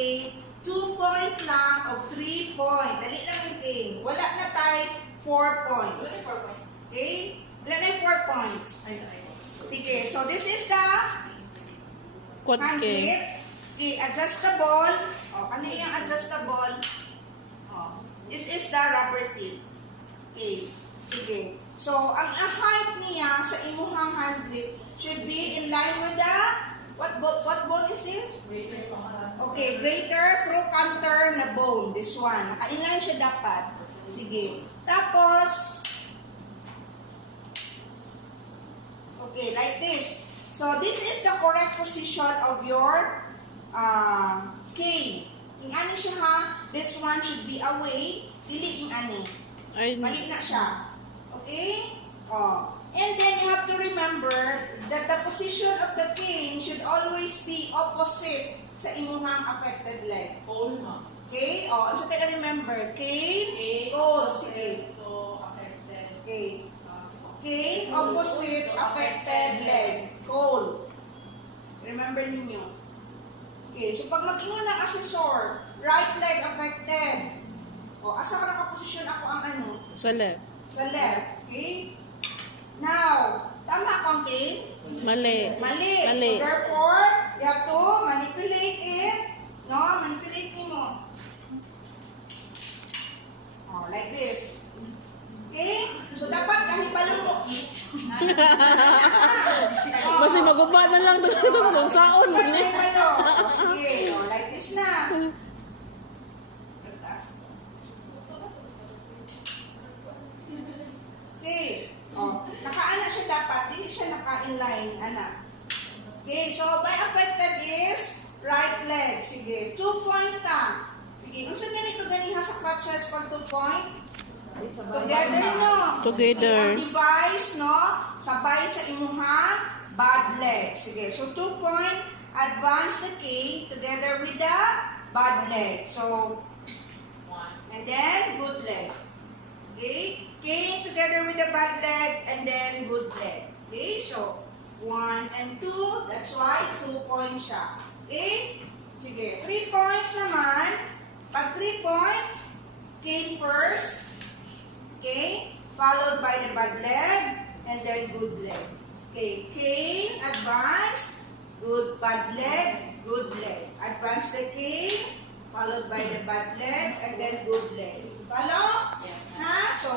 A, 2 point lang o 3 point. Dali lang yung A. Wala na tayo 4 point. Okay? Wala na yung 4 points. Sige, so this is the Quad hand K. grip. Okay, adjustable. O, ano yung adjustable? O, this is the rubber tip. Okay, sige. So, ang height niya sa imuhang hand grip should be in line with the, what bone is this? Okay, greater trochanter na bone. This one. Naka-inline siya dapat. Sige. Tapos, okay, like this. So, this is the correct position of your K. Yung ani siya ha, this one should be away. Dili yung ani. Mali na siya. Okay? Oh. And then you have to remember that the position of the cane should always be opposite sa imuhang affected leg. Okay? Oh, so tayo remember, cane, pole. Sige. Okay. Cane, opposite, affected leg. Pole. Remember ninyo. Okay, so pag mag-ingon ng assessor, right leg affected. O, asa ka nakaposisyon ako ang ano? Sa left. Sa left. Okay? Now, tama akong cane? Mali. Mali. Mali. So therefore, you have to manipulate it. No? Manipulate mo. Oh, like this. Okay? So dapat kahit balong mo. Basi maguba na lang ito sa lungsaon. Mali. Sige. Oh, like this na. Okay. Oh, naka-ana siya dapat. Hindi siya naka-inline, anak. Okay, so by affected is right leg. Sige, 2 point ta. Sige, kung saan ganito ganiha sa crutches pag 2 point? Together, no? Together. Ang device, no? Sabay sa imuhang bad leg. Sige, so 2 point, advance the K together with the bad leg. So, and then good leg. Okay? K together with the bad leg and then good leg. Okay? So, 1 and 2. That's why 2 points siya. Okay? Sige. 3 points naman. Pag 3 point, K first. Okay? Followed by the bad leg and then good leg. Okay? K, advance. Good bad leg. Good leg. Advance the K. Followed by the bad leg and then good leg. Follow? Yes. Ha? So,